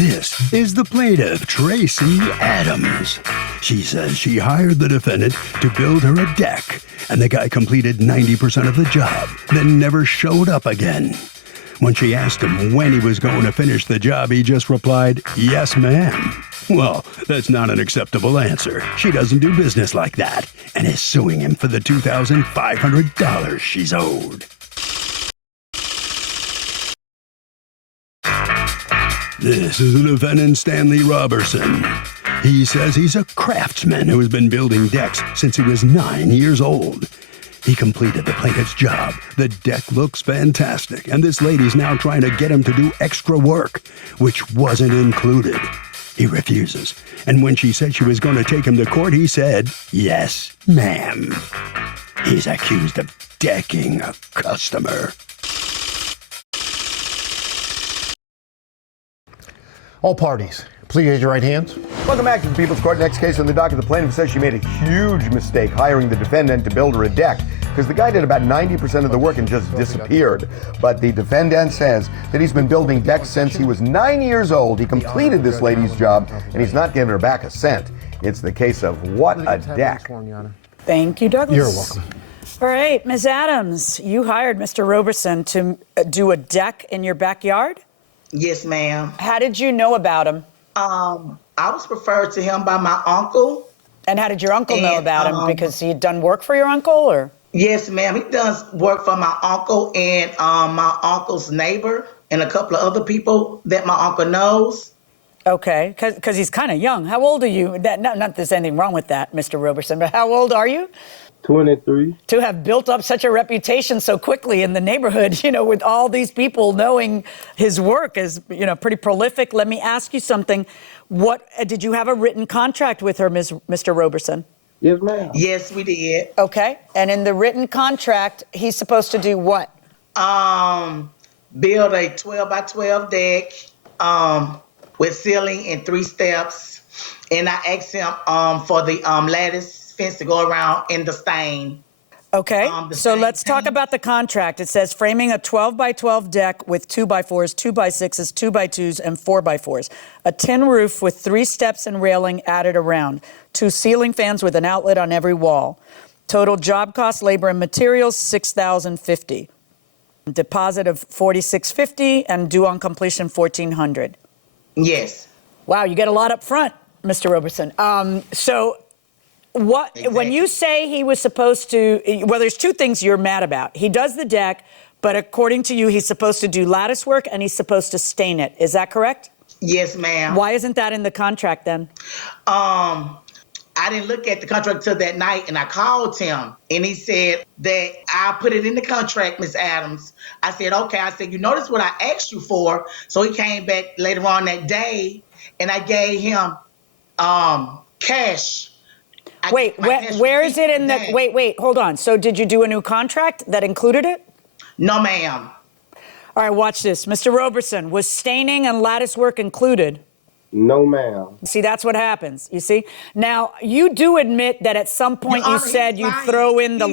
This is the plaintiff, Tracy Adams. She says she hired the defendant to build her a deck, and the guy completed 90% of the job, then never showed up again. When she asked him when he was going to finish the job, he just replied, "Yes, ma'am." Well, that's not an acceptable answer. She doesn't do business like that, and is suing him for the $2,500 she's owed. This is the defendant, Stanley Robertson. He says he's a craftsman who has been building decks since he was 9 years old. He completed the plaintiff's job. The deck looks fantastic, and this lady's now trying to get him to do extra work, which wasn't included. He refuses, and when she said she was going to take him to court, he said, "Yes, ma'am." He's accused of decking a customer. All parties, please raise your right hands. Welcome back to the People's Court. Next case on the docket, the plaintiff says she made a huge mistake hiring the defendant to build her a deck because the guy did about 90% of the work and just disappeared. But the defendant says that he's been building decks since he was 9 years old. He completed this lady's job and he's not giving her back a cent. It's the case of what a deck. Thank you, Douglas. You're welcome. All right, Ms. Adams, you hired Mr. Robertson to do a deck in your backyard? Yes, ma'am. How did you know about him? I was referred to him by my uncle. And how did your uncle know about him? Because he had done work for your uncle, or? Yes, ma'am. He does work for my uncle and my uncle's neighbor and a couple of other people that my uncle knows. Okay, because he's kind of young. How old are you? Not that there's anything wrong with that, Mr. Robertson, but how old are you? 23. To have built up such a reputation so quickly in the neighborhood, with all these people knowing his work is, pretty prolific. Let me ask you something. What did you have a written contract with her, Mr. Robertson? Yes, ma'am. Yes, we did. Okay. And in the written contract, he's supposed to do what? Build a 12 by 12 deck with ceiling and 3 steps. And I asked him for the lattice fence to go around in the stain. Okay, so let's talk about the contract. It says framing a 12 by 12 deck with 2 by 4s, 2 by 6s, 2 by 2s, and 4 by 4s. A tin roof with 3 steps and railing added around. 2 ceiling fans with an outlet on every wall. Total job cost, labor and materials, $6,050. Deposit of $4,650 and due on completion $1,400. Yes. Wow, you get a lot up front, Mr. Robertson. When you say he was supposed to, well, there's 2 things you're mad about. He does the deck, but according to you, he's supposed to do lattice work and he's supposed to stain it. Is that correct? Yes, ma'am. Why isn't that in the contract then? I didn't look at the contract till that night, and I called him, and he said that I put it in the contract, Miss Adams. I said, okay. I said, you notice what I asked you for? So he came back later on that day, and I gave him cash. Wait, where is it in the, wait, hold on. So did you do a new contract that included it? No, ma'am. All right, watch this. Mr. Robertson, was staining and lattice work included? No, ma'am. See, that's what happens, you see? Now, you do admit that at some point you said you'd throw in the...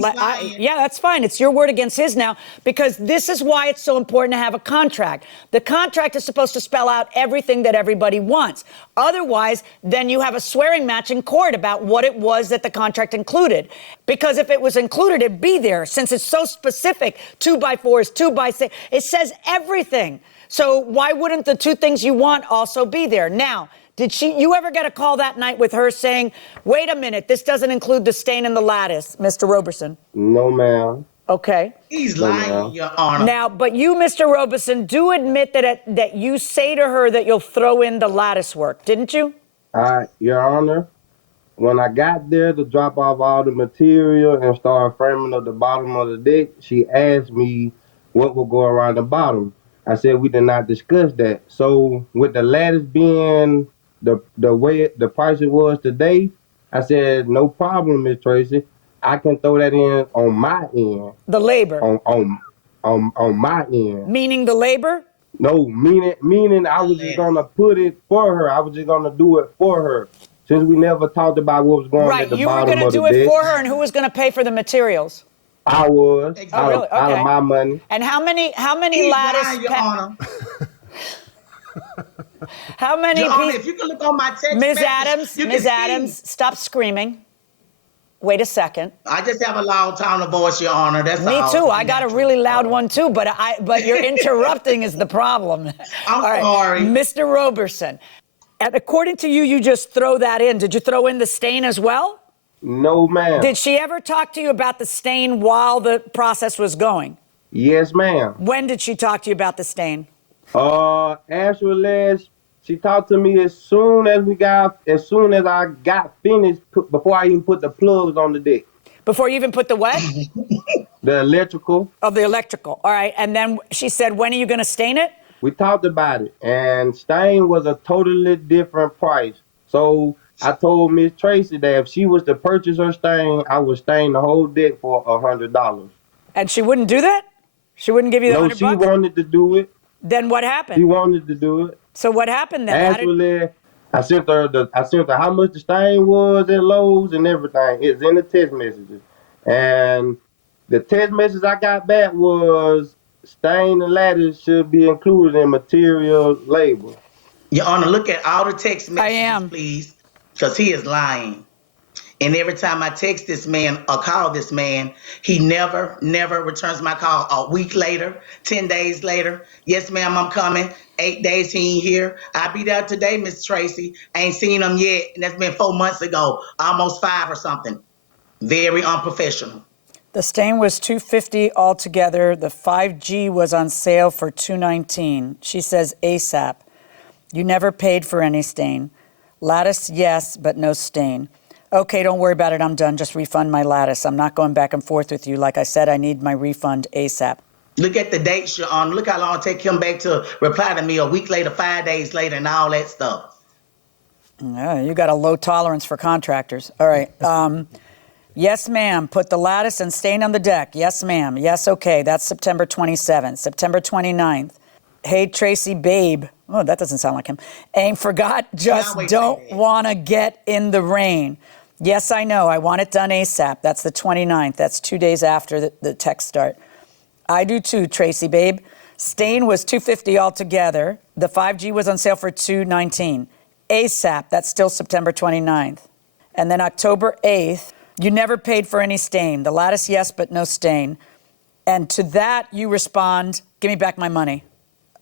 yeah, that's fine. It's your word against his now, because this is why it's so important to have a contract. The contract is supposed to spell out everything that everybody wants. Otherwise, then you have a swearing match in court about what it was that the contract included. Because if it was included, it'd be there. Since it's so specific, 2 by 4s, 2 by 6, it says everything. So why wouldn't the 2 things you want also be there? Now, did you ever get a call that night with her saying, wait a minute, this doesn't include the stain in the lattice, Mr. Robertson? No, ma'am. Okay. He's lying, Your Honor. Now, but you, Mr. Robertson, do admit that you say to her that you'll throw in the lattice work, didn't you? Your Honor, when I got there to drop off all the material and start framing up the bottom of the deck, she asked me what would go around the bottom. I said we did not discuss that. So with the lattice being the way the price it was today, I said no problem, Miss Tracy. I can throw that in on my end. The labor. On my end. Meaning the labor? No, meaning I was just gonna put it for her. I was just gonna do it for her. Since we never talked about what was going at the bottom of the deck. Right, you were gonna do it for her, and who was gonna pay for the materials? I was. Oh, really? Okay. Out of my money. And how many He's lattice? lying, Your Honor. How many Your Honor, people? if you can look on my text Ms. message, Adams, you can Ms. see. Adams, stop screaming. Wait a second. I just have a loud tone of voice, Your Honor. That's Me all. too. I got a really loud one too, but you're interrupting is the problem. I'm All right, sorry. Mr. Roberson. And according to you, you just throw that in. Did you throw in the stain as well? No, ma'am. Did she ever talk to you about the stain while the process was going? Yes, ma'am. When did she talk to you about the stain? Actually, she talked to me as soon as I got finished, before I even put the plugs on the deck. Before you even put the what? The electrical. Of the electrical. All right. And then she said, when are you going to stain it? We talked about it, and stain was a totally different price. So I told Miss Tracy that if she was to purchase her stain, I would stain the whole deck for $100. And she wouldn't do that? She wouldn't give you the No, $100? she wanted to do it. Then what happened? She wanted to do it. So what happened then? Actually, I sent her how much the stain was at Lowe's and everything. It's in the text messages. And the text message I got back was stain and lattice should be included in material labor. Your Honor, look at all the text messages, I am. please, because he is lying. And every time I text this man or call this man, he never returns my call. A week later, 10 days later, yes, ma'am, I'm coming. 8 days, he ain't here. I'll be there today, Miss Tracy. I ain't seen him yet, and that's been 4 months ago, almost 5 or something. Very unprofessional. The stain was $250 altogether. The 5G was on sale for $219. She says ASAP. You never paid for any stain. Lattice, yes, but no stain. Okay, don't worry about it. I'm done. Just refund my lattice. I'm not going back and forth with you. Like I said, I need my refund ASAP. Look at the dates, Your Honor. Look how long it take him back to reply to me a week later, 5 days later, and all that stuff. Yeah, you got a low tolerance for contractors. All right. Yes, ma'am. Put the lattice and stain on the deck. Yes, ma'am. Yes, okay. That's September 27th. September 29th. Hey, Tracy, babe. Oh, that doesn't sound like him. Ain't forgot, just don't want to get in the rain. Yes, I know. I want it done ASAP. That's the 29th. That's 2 days after the text start. I do too, Tracy, babe. Stain was $250 altogether. The 5G was on sale for $219. ASAP, that's still September 29th. And then October 8th, you never paid for any stain. The lattice, yes, but no stain. And to that, you respond, give me back my money.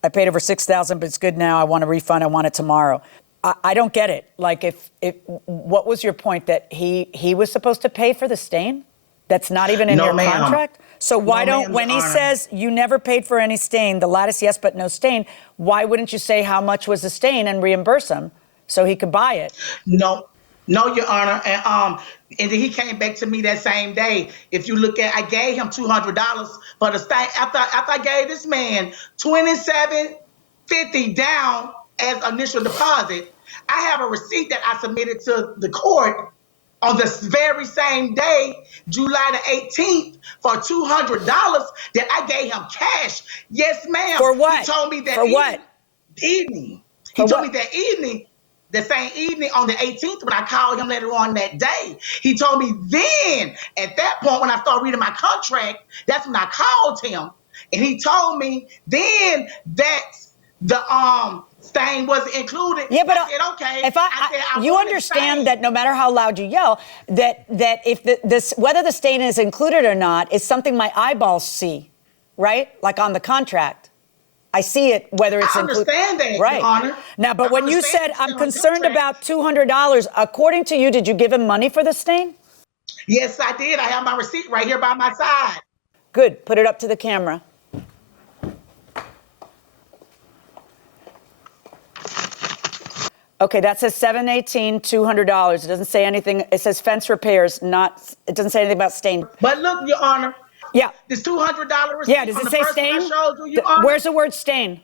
I paid over $6,000, but it's good now. I want a refund. I want it tomorrow. I don't get it. Like, what was your point, that he was supposed to pay for the stain? That's not even in your contract? So why when he says you never paid for any stain, the lattice, yes, but no stain, why wouldn't you say how much was the stain and reimburse him so he could buy it? No, Your Honor. And then he came back to me that same day. If you look at, I gave him $200 for the stain. After I gave this man $27.50 down as initial deposit, I have a receipt that I submitted to the court on the very same day, July the 18th, for $200 that I gave him cash. Yes, ma'am. For what? He told me that for what? Evening. He told me that evening, the same evening on the 18th, when I called him later on that day. He told me then, at that point, when I started reading my contract, that's when I called him. And he told me then that the stain wasn't included. Yeah, but I said, okay. If you understand that no matter how loud you yell, that if whether the stain is included or not is something my eyeballs see, right? Like on the contract. I see it whether it's included. I understand that, right. Your Honor. Now, but when you said I'm concerned about $200, according to you, did you give him money for the stain? Yes, I did. I have my receipt right here by my side. Good. Put it up to the camera. Okay, that says $718, $200. It doesn't say anything. It says fence repairs, it doesn't say anything about stain. But look, Your Honor. Yeah. This $200 receipt. Yeah, does it say stain? Where's the word stain?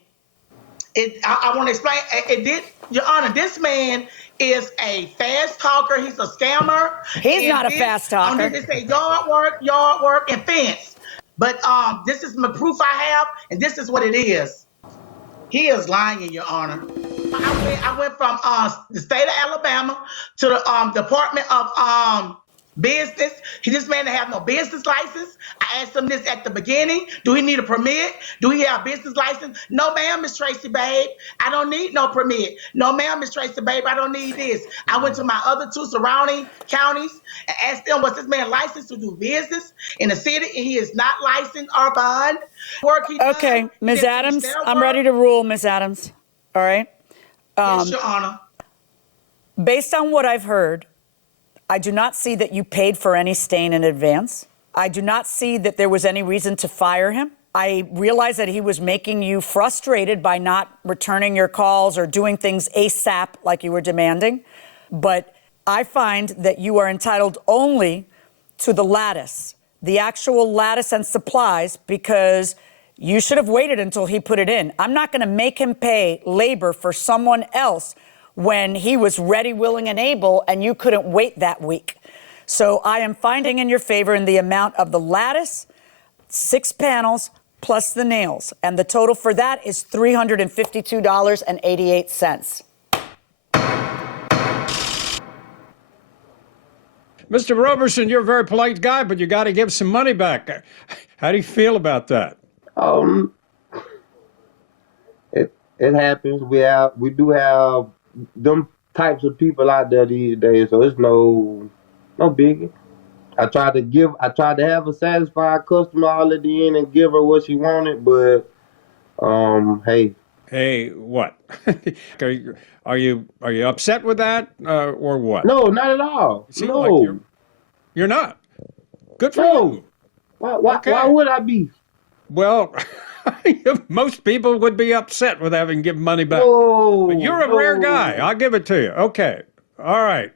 I want to explain. It did, Your Honor. This man is a fast talker. He's a scammer. He's not a fast talker. They say yard work, and fence. But this is my proof I have, and this is what it is. He is lying, Your Honor. I went from the state of Alabama to the Department of business. This man have no business license. I asked him this at the beginning. Do he need a permit? Do he have a business license? No, ma'am, Miss Tracy, babe. I don't need no permit. No, ma'am, Miss Tracy, babe. I don't need this. I went to my other 2 surrounding counties and asked them, was this man licensed to do business in the city? And he is not licensed or bond. Okay, Ms. Adams, I'm ready to rule, Ms. Adams. All right? Yes, Your Honor. Based on what I've heard, I do not see that you paid for any stain in advance. I do not see that there was any reason to fire him. I realize that he was making you frustrated by not returning your calls or doing things ASAP like you were demanding. But I find that you are entitled only to the lattice, the actual lattice and supplies, because you should have waited until he put it in. I'm not going to make him pay labor for someone else when he was ready, willing, and able, and you couldn't wait that week. So I am finding in your favor in the amount of the lattice, 6 panels, plus the nails. And the total for that is $352.88. Mr. Roberson, you're a very polite guy, but you got to give some money back. How do you feel about that? It happens. We do have them types of people out there these days, so it's no biggie. I tried to have a satisfied customer all at the end and give her what she wanted, but hey. Hey, what? Are you upset with that or what? No, not at all. No, like you're not. Good for no. you. Why would I be? Well, most people would be upset with having given money back. No, but you're a rare guy. I'll give it to you. Okay. All right.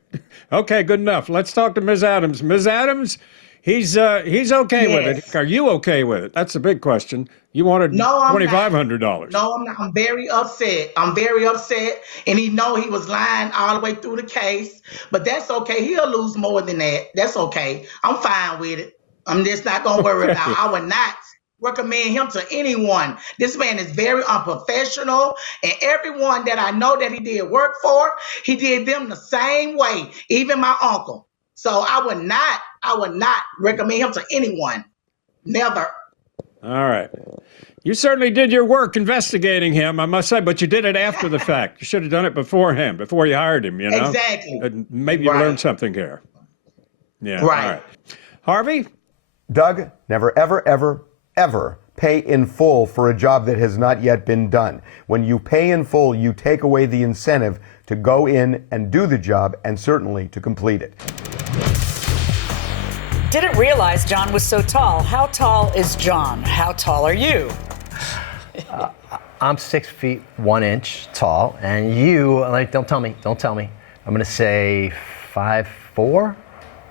Okay, good enough. Let's talk to Ms. Adams. Ms. Adams, he's okay with it. Are you okay with it? That's the big question. You wanted $2,500. No, I'm not. I'm very upset. I'm very upset. And he know he was lying all the way through the case. But that's okay. He'll lose more than that. That's okay. I'm fine with it. I'm just not going to worry about it. I would not recommend him to anyone. This man is very unprofessional, and everyone that I know that he did work for, he did them the same way, even my uncle. So I would not recommend him to anyone. Never. All right. You certainly did your work investigating him, I must say, but you did it after the fact. You should have done it beforehand, before you hired him, you know? Exactly. And maybe you learned something here. Yeah. Right. All right. Harvey? Doug, never, ever, ever, ever pay in full for a job that has not yet been done. When you pay in full, you take away the incentive to go in and do the job and certainly to complete it. Didn't realize John was so tall. How tall is John? How tall are you? I'm 6 feet 1 inch tall, and you, don't tell me. I'm going to say 5'4".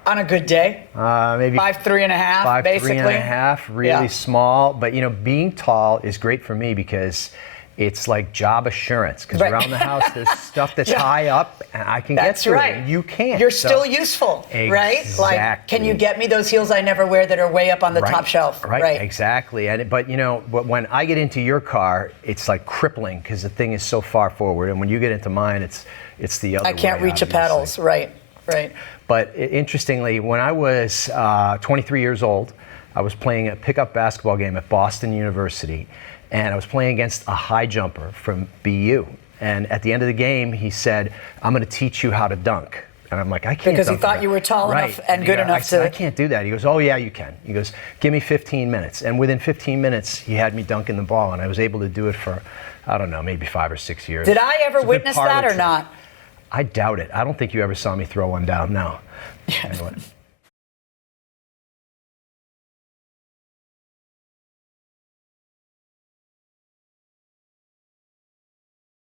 On a good day? Maybe 5'3.5", basically. 5'3.5", really small. But, being tall is great for me because it's like job assurance. Because around the house, there's stuff that's high up, and I can get through it. You can't. You're still useful, right? Like, can you get me those heels I never wear that are way up on the top shelf? Right, exactly. But when I get into your car, it's like crippling because the thing is so far forward. And when you get into mine, it's the other way. I can't reach the pedals, right. But interestingly, when I was 23 years old, I was playing a pickup basketball game at Boston University, and I was playing against a high jumper from BU. And at the end of the game, he said, "I'm going to teach you how to dunk." And I'm like, "I can't." Because he thought you were tall enough and good enough I said, "I can't do that." He goes, "Oh yeah, you can." He goes, "Give me 15 minutes." And within 15 minutes, he had me dunking the ball, and I was able to do it for, I don't know, maybe 5 or 6 years. Did I ever witness that or not? I doubt it. I don't think you ever saw me throw one down. No. Anyway.